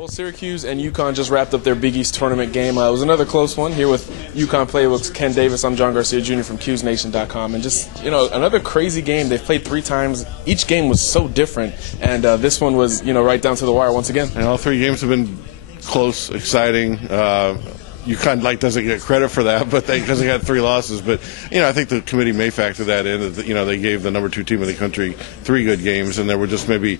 Well, Syracuse and UConn just wrapped up their Big East tournament game. It was another close one here with UConn Playbook's Ken Davis. I'm John Garcia Jr. from CuseNation.com. And just, another crazy game. They've played 3 times. Each game was so different. And this one was, right down to the wire once again. And all 3 games have been close, exciting. UConn doesn't get credit for that, but because they got 3 losses. But I think the committee may factor that in. They gave the number 2 team in the country 3 good games, and there were just maybe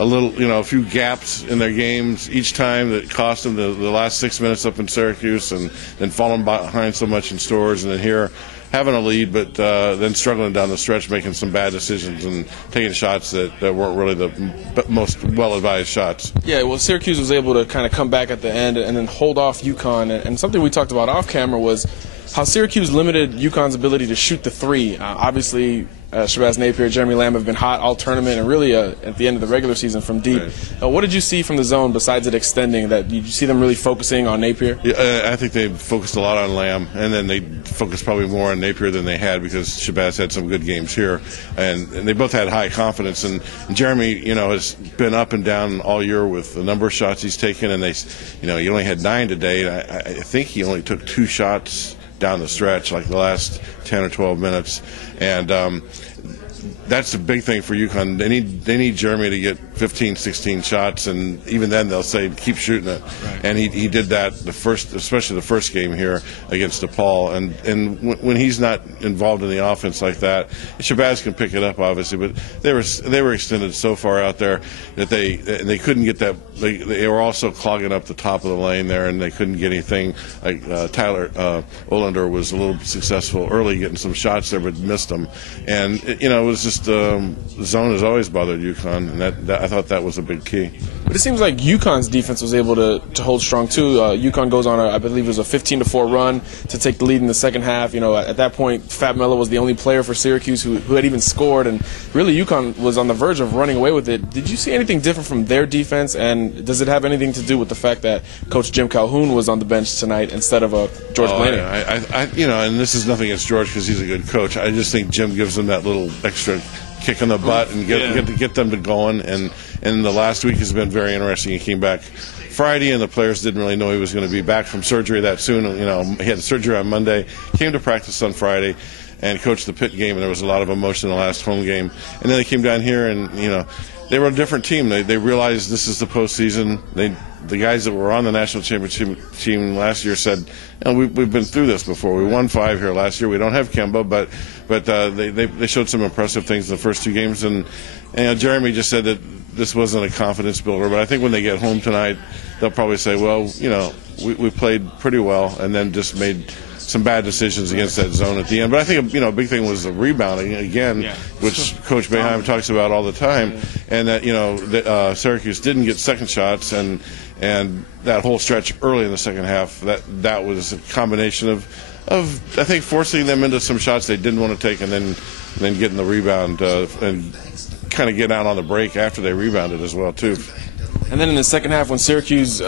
a few gaps in their games each time that cost them the last 6 minutes up in Syracuse, and then falling behind so much in Stores, and then here having a lead, but then struggling down the stretch, making some bad decisions and taking shots that weren't really the most well-advised shots. Yeah, well, Syracuse was able to kind of come back at the end and then hold off UConn. And something we talked about off camera was how Syracuse limited UConn's ability to shoot the 3. Obviously, Shabazz Napier, Jeremy Lamb have been hot all tournament and really at the end of the regular season from deep. Right. What did you see from the zone besides it extending? Did you see them really focusing on Napier? Yeah, I think they focused a lot on Lamb, and then they focused probably more on Napier than they had because Shabazz had some good games here, and they both had high confidence. And Jeremy, has been up and down all year with the number of shots he's taken, and he only had 9 today. And I think he only took 2 shots down the stretch, like the last 10 or 12 minutes, and that's the big thing for UConn. They need Jeremy to get 15, 16 shots, and even then they'll say keep shooting it. Right. And he did that especially the first game here against DePaul. And when he's not involved in the offense like that, Shabazz can pick it up obviously, but they were extended so far out there that they couldn't get that. They were also clogging up the top of the lane there, and they couldn't get anything. Like Tyler Olander was a little successful early getting some shots there, but missed them. And it was just the zone has always bothered UConn, and that I thought that was a big key. But it seems like UConn's defense was able to hold strong too. UConn goes on I believe it was a 15-4 run to take the lead in the second half. At that point, Fab Melo was the only player for Syracuse who had even scored, and really UConn was on the verge of running away with it. Did you see anything different from their defense, and does it have anything to do with the fact that Coach Jim Calhoun was on the bench tonight instead of George Blaney? And this is nothing against George because he's a good coach. I just think Jim gives them that little extra kick in the butt and get them to going. And the last week has been very interesting. He came back Friday, and the players didn't really know he was going to be back from surgery that soon. He had surgery on Monday, came to practice on Friday, and coached the Pitt game. And there was a lot of emotion in the last home game. And then they came down here, and they were a different team. They realized this is the postseason. The guys that were on the national championship team last year said, we've been through this before. We won 5 here last year. We don't have Kemba, but they showed some impressive things in the first 2 games. And Jeremy just said that this wasn't a confidence builder. But I think when they get home tonight, they'll probably say, well, we played pretty well and then just made some bad decisions against that zone at the end. But I think a big thing was the rebounding again, which Coach Boeheim talks about all the time, and that Syracuse didn't get second shots, and that whole stretch early in the second half, that was a combination of I think forcing them into some shots they didn't want to take, and then getting the rebound and kind of get out on the break after they rebounded as well too. And then in the second half, when Syracuse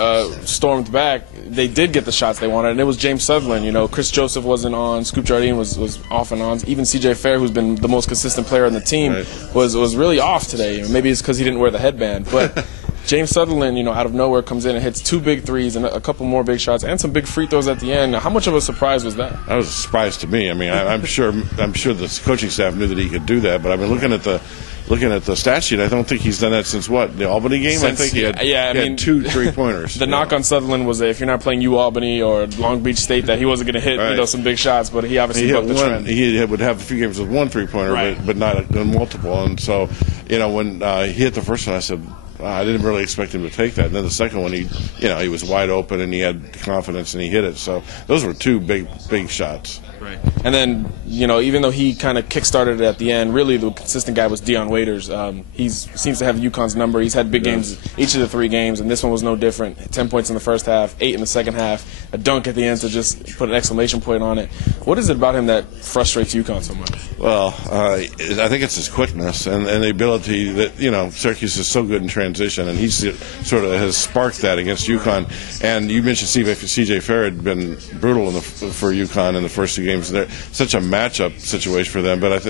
stormed back, they did get the shots they wanted, and it was James Sutherland. Chris Joseph wasn't on, Scoop Jardine was off and on. Even C.J. Fair, who's been the most consistent player on the team, was really off today. Maybe it's because he didn't wear the headband, but James Sutherland, out of nowhere comes in and hits 2 big threes and a couple more big shots and some big free throws at the end. How much of a surprise was that? That was a surprise to me. I'm sure the coaching staff knew that he could do that, but looking at the stat sheet, I don't think he's done that since the Albany game? I think he had 2 3-pointers. The knock on Sutherland was that if you're not playing U-Albany or Long Beach State, that he wasn't going to hit some big shots, but he obviously bucked the trend. He would have a few games with 1 3-pointer, but not multiple. And so, when he hit the first one, I said, I didn't really expect him to take that. And then the second one, he was wide open and he had confidence and he hit it. So those were 2 big shots. Right. And then, even though he kind of kick-started it at the end, really the consistent guy was Dion Waiters. He seems to have UConn's number. He's had big games each of the 3 games, and this one was no different. 10 points in the first half, 8 in the second half, a dunk at the end to just put an exclamation point on it. What is it about him that frustrates UConn so much? Well, I think it's his quickness and the ability that, Syracuse is so good in transition, and he sort of has sparked that against UConn. And you mentioned C.J. Fair had been brutal for UConn in the first 2 games. They're such a matchup situation for them, but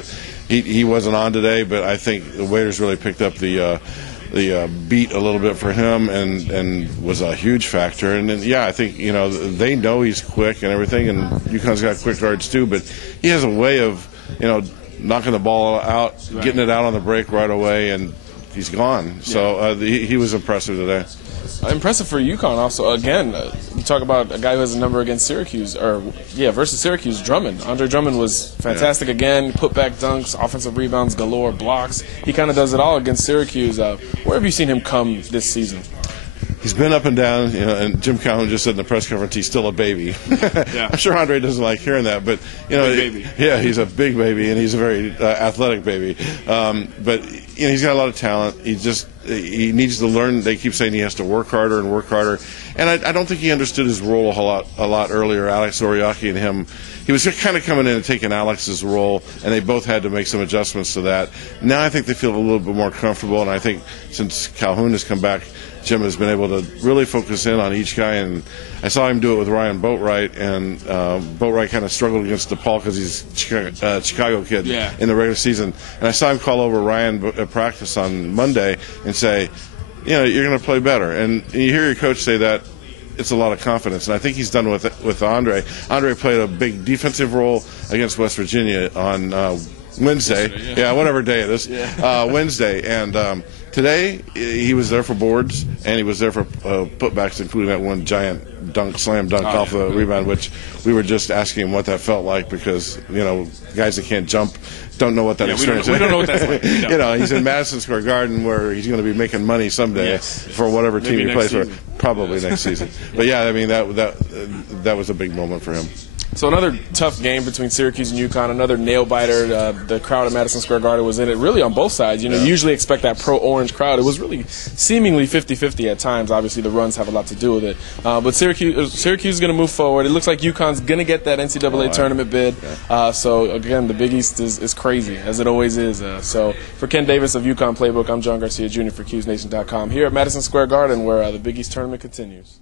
he wasn't on today. But I think the Waiters really picked up the beat a little bit for him, and was a huge factor. And then, yeah, I think they know he's quick and everything, and UConn's got quick guards too, but he has a way of knocking the ball out, getting it out on the break right away, and he's gone. So he was impressive today. Impressive for UConn also. Again, you talk about a guy who has a number against Syracuse, versus Syracuse, Drummond. Andre Drummond was fantastic again. Put-back dunks, offensive rebounds galore, blocks. He kind of does it all against Syracuse. Where have you seen him come this season? He's been up and down, and Jim Calhoun just said in the press conference he's still a baby. I'm sure Andre doesn't like hearing that, but baby. Yeah, he's a big baby, and he's a very athletic baby. But he's got a lot of talent. He needs to learn. They keep saying he has to work harder and work harder, and I don't think he understood his role a lot earlier. Alex Oriaki and him, he was kind of coming in and taking Alex's role, and they both had to make some adjustments to that. Now I think they feel a little bit more comfortable, and I think since Calhoun has come back, Jim has been able to really focus in on each guy, and I saw him do it with Ryan Boatwright, and Boatwright kind of struggled against DePaul because he's a Chicago kid in the regular season. And I saw him call over Ryan at practice on Monday and say, you're going to play better. And you hear your coach say that, it's a lot of confidence, and I think he's done with Andre. Andre played a big defensive role against West Virginia on Wednesday. Yeah, whatever day it is. Wednesday. And today he was there for boards, and he was there for putbacks, including that one giant slam dunk off the rebound, which we were just asking him what that felt like, because guys that can't jump don't know what that experience is. We don't know what that's like. He's in Madison Square Garden, where he's going to be making money someday for whatever team he plays for, probably next season. But yeah, I mean that was a big moment for him. So another tough game between Syracuse and UConn, another nail-biter. The crowd at Madison Square Garden was in it really on both sides. You usually expect that pro-orange crowd. It was really seemingly 50-50 at times. Obviously, the runs have a lot to do with it. But Syracuse is going to move forward. It looks like UConn's going to get that NCAA tournament bid. So, again, the Big East is crazy, as it always is. So for Ken Davis of UConn Playbook, I'm John Garcia Jr. for CuseNation.com here at Madison Square Garden, where the Big East tournament continues.